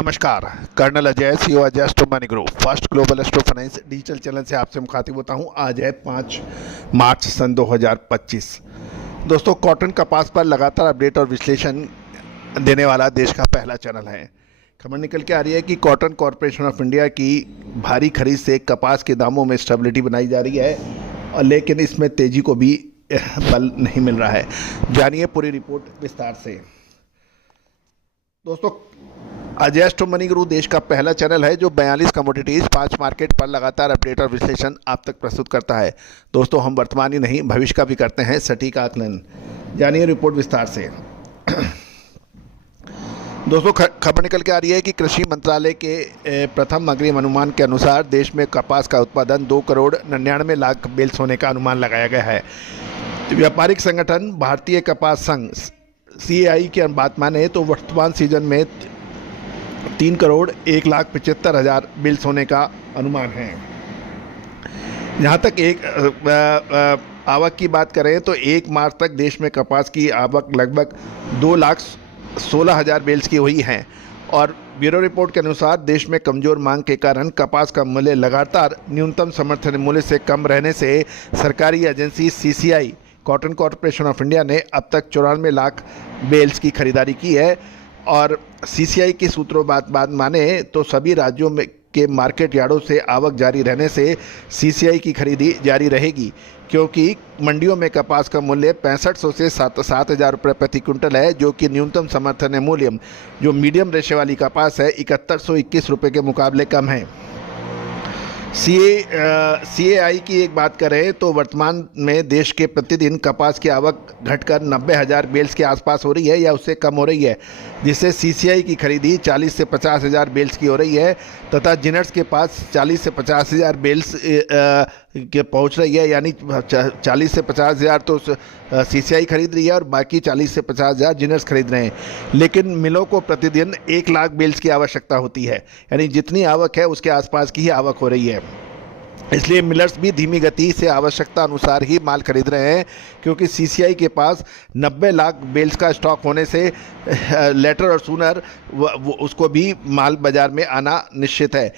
नमस्कार। Colonel Ajay, CEO Ajay astro money group first global astro finance digital channel से आपसे मुखातिब होता हूं। आज है 5 मार्च सन 2025। दोस्तों, कॉटन कपास पर लगातार अपडेट और विश्लेषण देने वाला देश का पहला चैनल है। खबर निकल के आ रही है कि कॉटन कॉरपोरेशन ऑफ इंडिया की भारी खरीद से कपास के दामों में स्टेबिलिटी बनाई जा रही है, और लेकिन इसमें तेजी को भी बल नहीं मिल रहा है। जानिए पूरी रिपोर्ट विस्तार से। दोस्तों, अजय एस्ट्रो मनी गुरु देश का पहला चैनल है जो 42 कमोडिटीज 5 मार्केट पर लगातार अपडेट और विश्लेषण आप तक प्रस्तुत करता है। दोस्तों, हम वर्तमान ही नहीं भविष्य का भी करते हैं सटीक आकलन। जानिए रिपोर्ट विस्तार से। दोस्तों, खबर निकल के आ रही है कि कृषि मंत्रालय के प्रथम अग्रिम अनुमान के अनुसार देश में कपास का उत्पादन 2 करोड़ 99 लाख बेल्स होने का अनुमान लगाया गया है। व्यापारिक संगठन भारतीय कपास संघ CAI की बात माने तो वर्तमान सीजन में 3 करोड़ 1,75,000 बिल्स होने का अनुमान है। यहाँ तक आवक की बात करें तो 1 मार्च तक देश में कपास की आवक लगभग 2,16,000 बेल्स की हुई है, और ब्यूरो रिपोर्ट के अनुसार देश में कमजोर मांग के कारण कपास का मूल्य लगातार न्यूनतम समर्थन मूल्य से कम रहने से सरकारी agency CCI cotton corporation of India ने अब तक 94 लाख बेल्स की खरीदारी की है। और CCI की सूत्रों बात माने तो सभी राज्यों में के मार्केट यार्डों से आवक जारी रहने से CCI की खरीदी जारी रहेगी, क्योंकि मंडियों में कपास का मूल्य 6500 से 7,000 रुपये प्रति क्विंटल है, जो कि न्यूनतम समर्थन मूल्य जो मीडियम रेशे वाली कपास है 7121 रुपये के मुकाबले कम है। CAI की एक बात करें तो वर्तमान में देश के प्रतिदिन कपास की आवक घटकर 90,000 बेल्स के आसपास हो रही है या उससे कम हो रही है, जिससे CCI की खरीदी 40 से 50,000 बेल्स की हो रही है, तथा जिनर्स के पास 40 से 50,000 बेल्स के पहुंच रही है। यानी 40 से 50,000 तो CCI खरीद रही है और बाकी 40 से 50,000 जिनर्स खरीद रहे हैं। लेकिन मिलों को प्रतिदिन 1 लाख बेल्स की आवश्यकता होती है, यानी जितनी आवक है उसके आसपास की ही आवक हो रही है। इसलिए मिलर्स भी धीमी गति से आवश्यकता अनुसार ही माल खरीद रहे हैं, क्योंकि CCI के पास 90 लाख बेल्स का स्टॉक होने से लेटर और सूनर उसको भी माल बाजार में आना निश्चित है।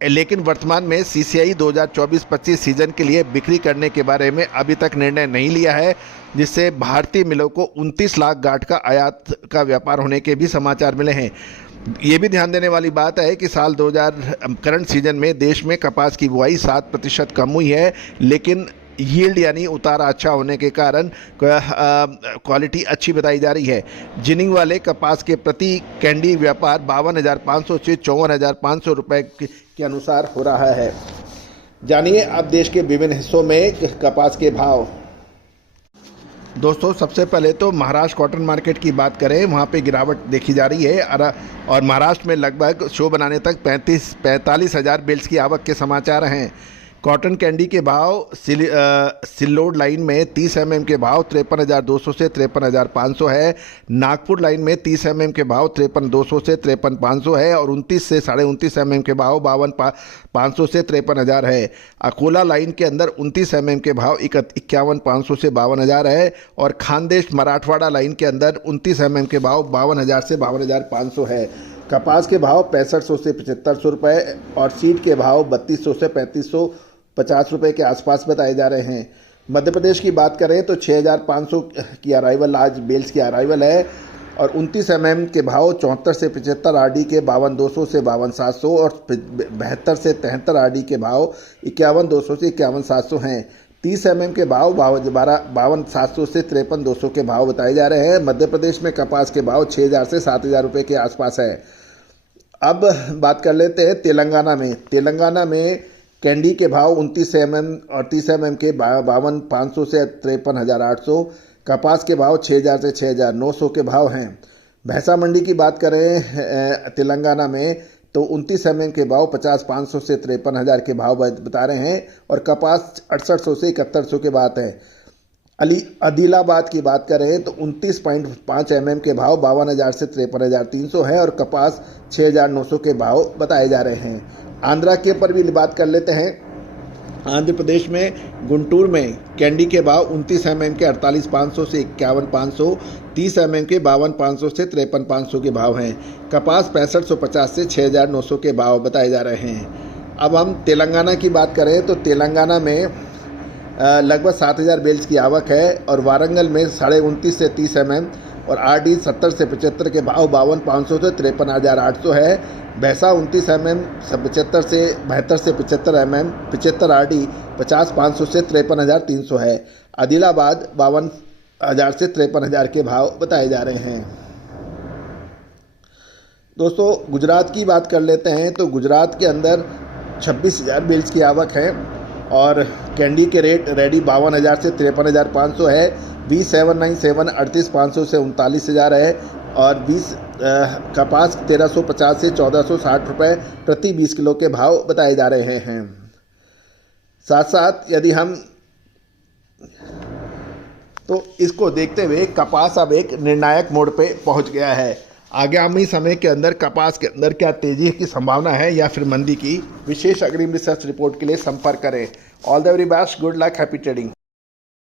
लेकिन वर्तमान में CCI 2024-25 सीजन के लिए बिक्री करने के बारे में अभी तक निर्णय नहीं लिया है, जिससे भारतीय मिलों को 29 लाख गांठ का आयात का व्यापार होने के भी समाचार मिले हैं। ये भी ध्यान देने वाली बात है कि साल 2000 करंट सीजन में देश में कपास की बुआई 7% कम हुई है, लेकिन यील्ड यानी उतारा अच्छा होने के कारण क्वालिटी अच्छी बताई जा रही है। जिनिंग वाले कपास के प्रति कैंडी व्यापार 52,500 से 54,500 रुपये के अनुसार हो रहा है। जानिए अब देश के विभिन्न हिस्सों में कपास के भाव। दोस्तों, सबसे पहले तो महाराष्ट्र कॉटन मार्केट की बात करें, वहाँ पे गिरावट देखी जा रही है, और महाराष्ट्र में लगभग शो बनाने तक 45,000 बेल्स की आवक के समाचार हैं। कॉटन कैंडी के भाव सिल्लोड लाइन में 30 mm के भाव 53,200 से 53,500 है। नागपुर लाइन में 30 mm के भाव 53,200 से 53,500 है, और 29 से 29.5 mm के भाव 52,500 से 53,000 है। अकोला लाइन के अंदर 29 mm के भाव 51,500 से 52,000 है, और खानदेश मराठवाड़ा लाइन के अंदर 29 mm के भाव 52,000 से 52,500 है। कपास के भाव 6500 से 7500 रुपये, और सीड के भाव 3200 से 3550 रुपये के आसपास बताए जा रहे हैं। मध्य प्रदेश की बात करें तो 6,500 की अराइवल आज बेल्स की अराइवल है, और 29 mm के भाव 74 से 75 RD के 52,200 से 52,700, और 72 से 73 RD के भाव 51,200 से 51,700 हैं। 30 mm के भाव 52,700 से 53,200 के भाव बताए जा रहे हैं। मध्य प्रदेश में कपास के भाव 6,000 से 7,000 रुपये के आसपास है। अब बात कर लेते हैं तेलंगाना में कैंडी के भाव 29 mm और 30 mm के 52,500 से 53,800, कपास के भाव 6,000 से 6,900 के भाव हैं। भैंसा मंडी की बात करें तेलंगाना में तो 29 mm के भाव 50,500 से 53,000 के भाव बता रहे हैं, और कपास 6800 से 7100 के बात है। आदिलाबाद की बात करें तो 29.5 mm के भाव 52,000 से 53,300 है, और कपास 6,900 के भाव बताए जा रहे हैं। आंध्रा के पर भी बात कर लेते हैं आंध्र प्रदेश में गुंटूर में कैंडी के भाव 29 mm के 48,500 से 51,500, 30 mm के 52,500 से 53,500 के भाव हैं। कपास 6550 से 6,900 के भाव बताए जा रहे हैं। अब हम तेलंगाना की बात करें तो तेलंगाना में लगभग 7,000 बेल्स की आवक है और वारंगल में 29.5 से 30 mm और RD 70 से 75 के भाव 52,500 से 53,800 है। भैंसा 29 mm 75 से 72 से 75 mm 75 RD 50,500 से 53,300 है। आदिलाबाद 52,000 से 53,000 के भाव बताए जा रहे हैं। दोस्तों गुजरात की बात कर लेते हैं तो गुजरात के अंदर 26,000 बेल्स की आवक है और कैंडी के रेट रेडी 52,000 से 53,500 है। V797 38,500 से 39,000 है और 20 कपास 1,350 से 1,460 रुपये प्रति 20 किलो के भाव बताए जा रहे हैं। साथ साथ यदि हम तो इसको देखते हुए कपास अब एक निर्णायक मोड़ पे पहुंच गया है। आगामी समय के अंदर कपास के अंदर क्या तेजी की संभावना है या फिर मंदी की, विशेष अग्रिम रिसर्च रिपोर्ट के लिए संपर्क करें। All the very best, good luck, happy trading.